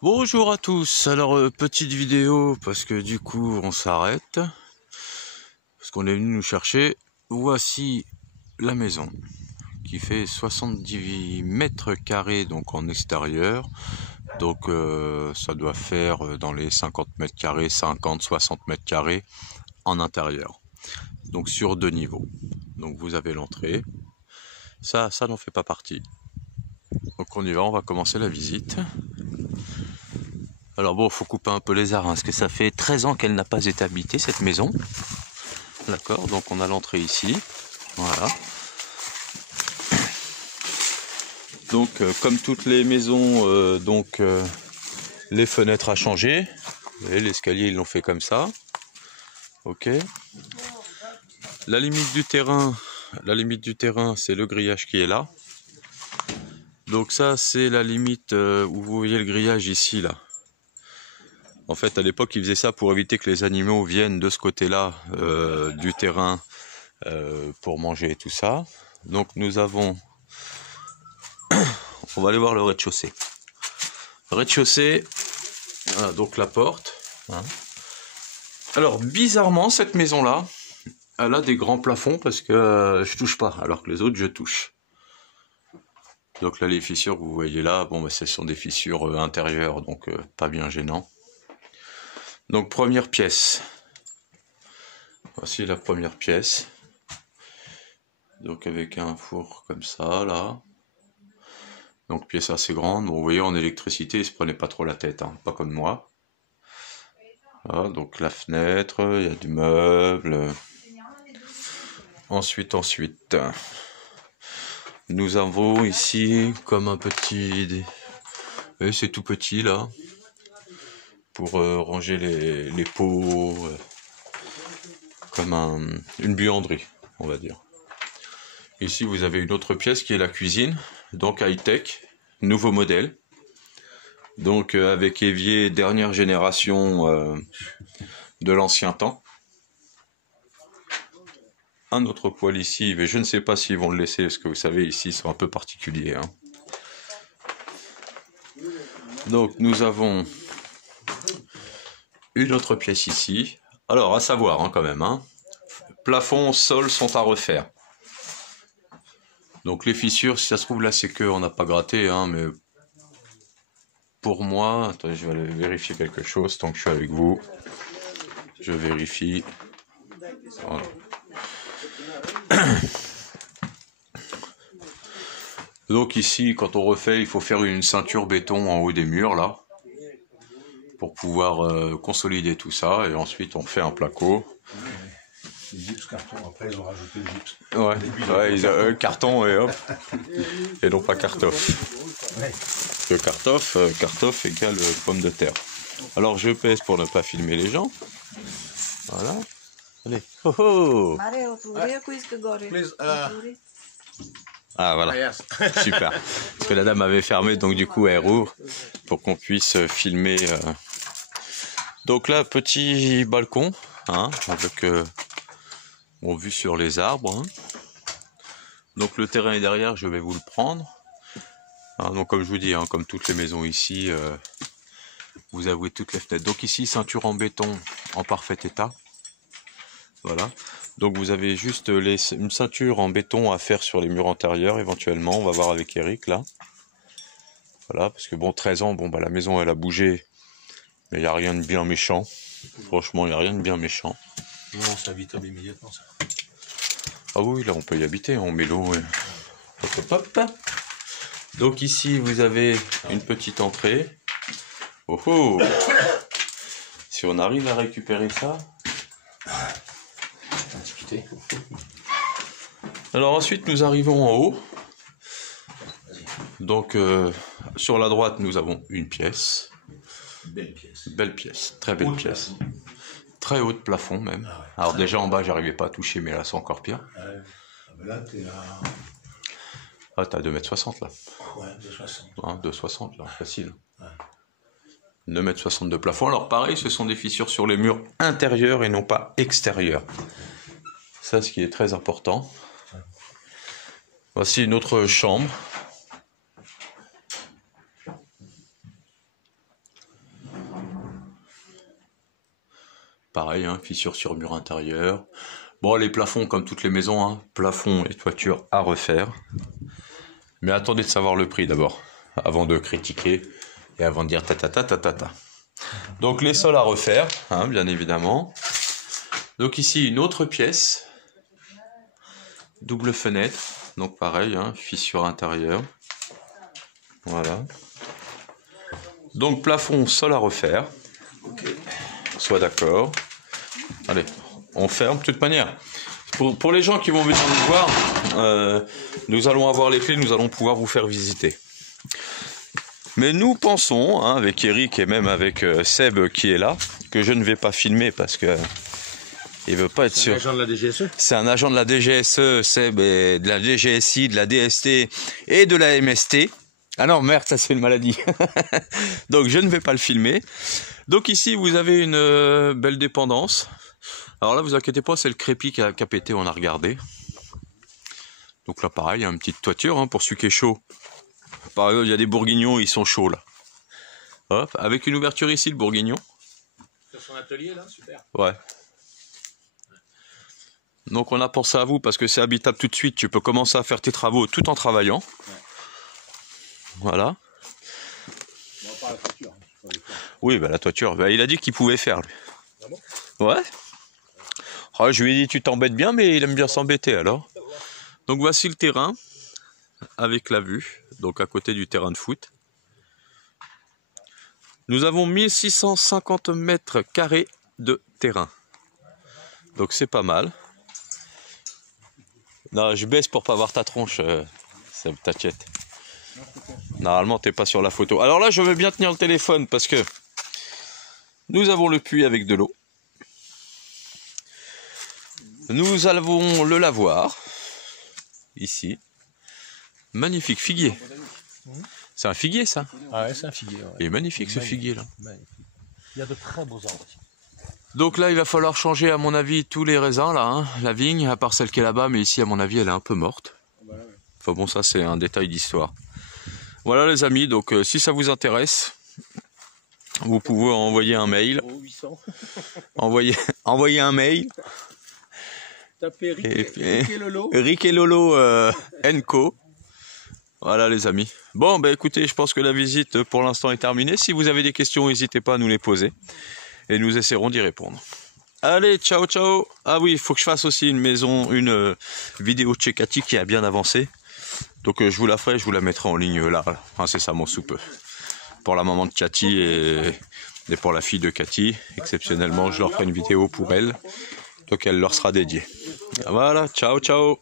Bonjour à tous, alors petite vidéo parce que du coup on s'arrête, parce qu'on est venu nous chercher. Voici la maison qui fait 70 mètres carrés donc en extérieur, donc ça doit faire dans les 50 mètres carrés, 50-60 mètres carrés en intérieur, donc sur 2 niveaux. Donc vous avez l'entrée, ça n'en fait pas partie. Donc on y va, on va commencer la visite. Alors bon, faut couper un peu les arbres, hein, parce que ça fait 13 ans qu'elle n'a pas été habitée, cette maison. D'accord, donc on a l'entrée ici. Voilà. Donc comme toutes les maisons, les fenêtres à changer. Vous voyez, l'escalier, ils l'ont fait comme ça. Ok. La limite du terrain, c'est le grillage qui est là. Donc ça, c'est la limite où vous voyez le grillage ici, là. En fait, à l'époque, ils faisaient ça pour éviter que les animaux viennent de ce côté-là du terrain pour manger et tout ça. Donc nous avons... On va aller voir le rez-de-chaussée. Rez-de-chaussée, voilà, donc la porte. Hein. Alors, bizarrement, cette maison-là, elle a des grands plafonds parce que je touche pas, alors que les autres, je touche. Donc là, les fissures que vous voyez là, bon, bah, ce sont des fissures intérieures, donc pas bien gênant. Donc première pièce. Voici la première pièce. Donc avec un four comme ça, là. Donc pièce assez grande. Bon, vous voyez, en électricité, il se prenait pas trop la tête, hein, pas comme moi. Voilà, donc la fenêtre, il y a du meuble. Ensuite, nous avons ici comme un petit... Oui, c'est tout petit là. Pour ranger les pots. Comme une buanderie, on va dire. Ici, vous avez une autre pièce qui est la cuisine. Donc high-tech, nouveau modèle. Donc avec évier dernière génération de l'ancien temps. Un autre poêle ici, mais je ne sais pas s'ils vont le laisser, parce que vous savez, ici, ils sont un peu particuliers. Hein. Donc nous avons une autre pièce ici. Alors, à savoir hein, quand même, hein. Plafond, sol sont à refaire. Donc les fissures, si ça se trouve là, c'est qu'on n'a pas gratté, hein, mais pour moi, attendez, je vais aller vérifier quelque chose tant que je suis avec vous. Je vérifie. Voilà. Donc ici, quand on refait, il faut faire une ceinture béton en haut des murs, là, pour pouvoir consolider tout ça, et ensuite on fait un placo. Les gypses carton, après ils ont rajouté le gypse. Ouais, carton et hop, et non pas cartoff. Ouais. Le cartoff égale pomme de terre. Alors je pèse pour ne pas filmer les gens. Voilà. Allez. Oh oh. Please, Ah voilà. yes. Super. Parce que la dame avait fermé, donc du coup elle rouvre pour qu'on puisse filmer. Donc là, petit balcon, hein, avec vue sur les arbres. Hein. Donc le terrain est derrière, je vais vous le prendre. Hein, donc comme je vous dis, hein, comme toutes les maisons ici, vous avez toutes les fenêtres. Donc ici, ceinture en béton en parfait état. Voilà. Donc vous avez juste une ceinture en béton à faire sur les murs antérieurs éventuellement. On va voir avec Eric là. Voilà, parce que bon, 13 ans, bon bah la maison elle a bougé, mais il n'y a rien de bien méchant. Franchement, il n'y a rien de bien méchant. Non, c'est habitable immédiatement ça. Ah oui, là on peut y habiter, on met l'eau. Et... Hop, hop, hop. Donc ici vous avez une petite entrée. Oh oh. Si on arrive à récupérer ça. Alors ensuite nous arrivons en haut. Donc sur la droite nous avons une pièce. Belle pièce. Belle pièce, très belle pièce. Très haut de plafond même. Ah ouais. Alors déjà en bas j'arrivais pas à toucher, mais là c'est encore pire. Là t'es à... Ah t'as 2,60 m là. Ouais, 2,60. Hein, 2,60 là, facile. Ouais. 2,60 m de plafond. Alors pareil, ce sont des fissures sur les murs intérieurs et non pas extérieurs. Ça, ce qui est très important. Voici une autre chambre. pareil, hein, fissure sur mur intérieur. Bon, les plafonds, comme toutes les maisons, hein, plafond et toiture à refaire. Mais attendez de savoir le prix d'abord, avant de critiquer et avant de dire ta. Donc les sols à refaire, hein, bien évidemment. Donc ici une autre pièce, double fenêtre, donc pareil, hein, fissure intérieure. Voilà. Donc plafond, sol à refaire. Soit d'accord. Allez, on ferme de toute manière. Pour les gens qui vont venir nous voir, nous allons avoir les clés, nous allons pouvoir vous faire visiter. Mais nous pensons, hein, avec Eric et même avec Seb qui est là, que je ne vais pas filmer parce que il veut pas être sûr. C'est un agent de la DGSE. C'est un agent de la DGSE, Seb, et de la DGSI, de la DST et de la MST. Ah non, merde, ça c'est une maladie. Donc je ne vais pas le filmer. Donc ici, vous avez une belle dépendance. Alors là, vous inquiétez pas, c'est le crépi qui a pété, on a regardé. Donc là, pareil, il y a une petite toiture, hein, pour celui qui est chaud. Par exemple, il y a des bourguignons, ils sont chauds là. Hop, avec une ouverture ici, le bourguignon. Sur son atelier, là, super. Ouais. Donc on a pensé à vous parce que c'est habitable tout de suite. Tu peux commencer à faire tes travaux tout en travaillant. Ouais. Voilà. Bon, à part la toiture. Oui, bah la toiture. Bah, il a dit qu'il pouvait faire, lui. Ah bon ? Ouais. Ah, je lui ai dit, tu t'embêtes bien, mais il aime bien s'embêter alors. Donc voici le terrain avec la vue, donc à côté du terrain de foot. Nous avons 1650 mètres carrés de terrain. Donc c'est pas mal. Non, je baisse pour pas voir ta tronche, t'inquiète. Normalement, t'es pas sur la photo. Alors là, je veux bien tenir le téléphone parce que nous avons le puits avec de l'eau. Nous avons le lavoir, ici. Magnifique figuier. C'est un figuier, ça? Ah ouais, c'est un figuier. Ouais. Il est magnifique, ce figuier-là. Il y a de très beaux arbres ici. Donc là, il va falloir changer, à mon avis, tous les raisins, là, hein, la vigne, à part celle qui est là-bas, mais ici, à mon avis, elle est un peu morte. Enfin bon, ça, c'est un détail d'histoire. Voilà, les amis, donc si ça vous intéresse, vous pouvez envoyer un mail. 800. Envoyer un mail. Tapez Rick et Lolo. Rick et Lolo Co. Voilà, les amis. Bon, bah écoutez, je pense que la visite, pour l'instant, est terminée. Si vous avez des questions, n'hésitez pas à nous les poser. Et nous essaierons d'y répondre. Allez, ciao, ciao. Ah oui, il faut que je fasse aussi une vidéo de chez Cathy qui a bien avancé. Donc je vous la ferai, je vous la mettrai en ligne là. Incessamment sous peu. Pour la maman de Cathy et pour la fille de Cathy. Exceptionnellement, je leur ferai une vidéo pour elle. Donc elle leur sera dédiée. Voilà, ciao, ciao.